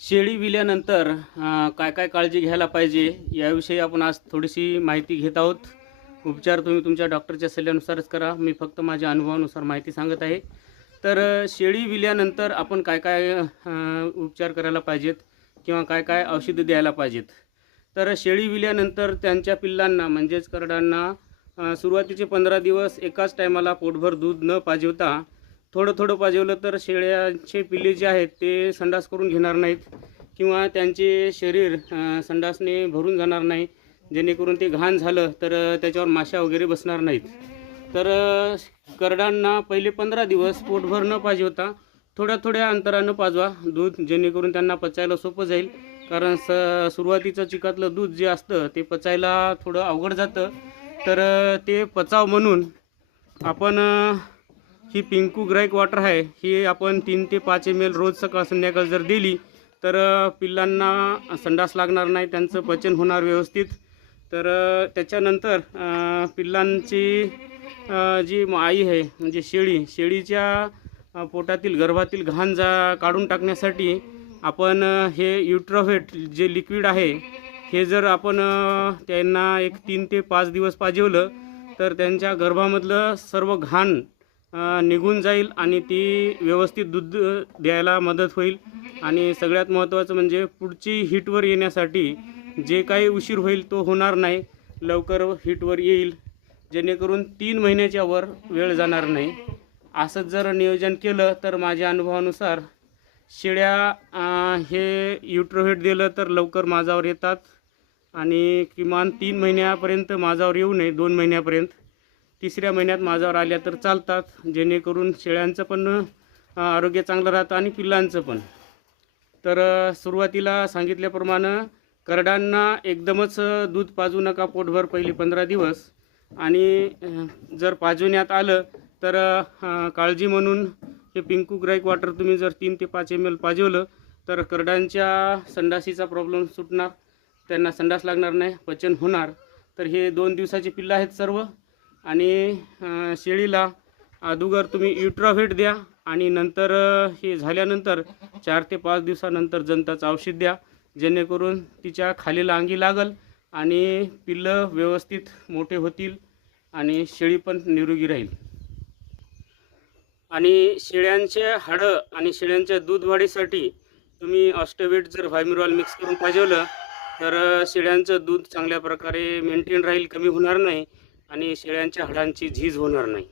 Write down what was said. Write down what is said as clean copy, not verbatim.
शेळी विल्यानंतर काय काय काळजी घ्यायला पाहिजे याविषयी आपण आज थोडीशी माहिती घेत आहोत. उपचार तुम्ही तुमच्या डॉक्टरच्या सल्ल्यानुसारच करा. मी फक्त माझ्या अनुभवानुसार माहिती सांगत आहे. तर शेळी विल्यानंतर आपण काय काय उपचार करायला पाहिजेत किंवा काय काय औषधं द्यायला पाहिजेत. तर शेळी विल्यानंतर त्यांच्या पिल्लांना म्हणजेच करडांना सुरुवातीचे 15 दिवस एकाच टायमाला पोटभर दूध न पाजवता थोडं थोडं पाजवलं तर शेळ्यांचे पिल्ले जे आहेत ते संडास करून घेणार नाहीत किंवा त्यांचे शरीर संडासने भरून जाणार नाही, जेणेकरून ते घाण झालं तर त्याच्यावर माशा वगैरे बसणार नाहीत. तर करडांना पहिले 15 दिवस पोटभर न पाजवता थोड्या थोड्या अंतरानं पाजवा दूध, जेणेकरून त्यांना पचायला सोपं जाईल. कारण सुरुवातीचं चिकातलं दूध जे असतं ते पचायला थोडं अवघड जातं. तर ते पचाव म्हणून आपण ही पिंकू ग्राईक वॉटर आहे, ही आपण 3 ते 5 ml रोज सकाळ संध्याकाळ जर दिली तर पिल्लांना संडास लागणार नाही, त्यांचं पचन होणार व्यवस्थित. तर त्याच्यानंतर पिल्लांची जी आई आहे म्हणजे शेळीच्या पोटातील गर्भातील घाण काढून टाकण्यासाठी आपण हे युट्रोव्हेट जे लिक्विड आहे हे जर आपण त्यांना एक 3 ते 5 दिवस पाजवलं तर त्यांच्या गर्भामधलं सर्व घाण निघून जाईल आणि ती व्यवस्थित दूध द्यायला मदत होईल. आणि सगळ्यात महत्त्वाचं म्हणजे पुढची हीटवर येण्यासाठी जे काही उशीर होईल तो होणार नाही, लवकर हीटवर येईल, जेणेकरून 3 महिन्याच्या वर वेळ जाणार नाही. असंच जर नियोजन केलं तर माझ्या अनुभवानुसार शेळ्या हे युट्रोव्हेट दिलं तर लवकर माझावर येतात आणि किमान 3 महिन्यापर्यंत माझावर येऊ नये, 2 महिन्यापर्यंत. 3ऱ्या महिन्यात माझावर आल्या तर चालतात, जेणेकरून शेळ्यांचं पण आरोग्य चांगलं राहतं आणि पिल्लांचं पण. तर सुरुवातीला सांगितल्याप्रमाणे करडांना एकदमच दूध पाजू नका पोटभर पहिली 15 दिवस. आणि जर पाजवण्यात आलं तर काळजी म्हणून हे पिंकू ग्राईक वॉटर तुम्ही जर 3 ते 5 ml पाजवलं तर करडांच्या संडासीचा प्रॉब्लेम सुटणार, त्यांना संडास लागणार नाही, पचन होणार. तर हे 2 दिवसाचे पिल्लं आहेत सर्व. आणि शेळीला अगोदर तुम्ही युट्रोव्हेट द्या आणि नंतर हे झाल्यानंतर 4 ते 5 दिवसानंतर जंताचं औषध द्या, जेणेकरून तिच्या खालीला अंगी लागल आणि पिल्लं व्यवस्थित मोठे होतील आणि शेळी पण निरोगी राहील. आणि शेळ्यांचे हाडं आणि शेळ्यांच्या दूध वाढीसाठी तुम्ही ऑस्टोवेट जर व्हायमिरॉल मिक्स करून पाजवलं तर शेळ्यांचं दूध चांगल्या प्रकारे मेंटेन राहील, कमी होणार नाही आणि शेळ्यांच्या हाडांची झीज होणार नाही.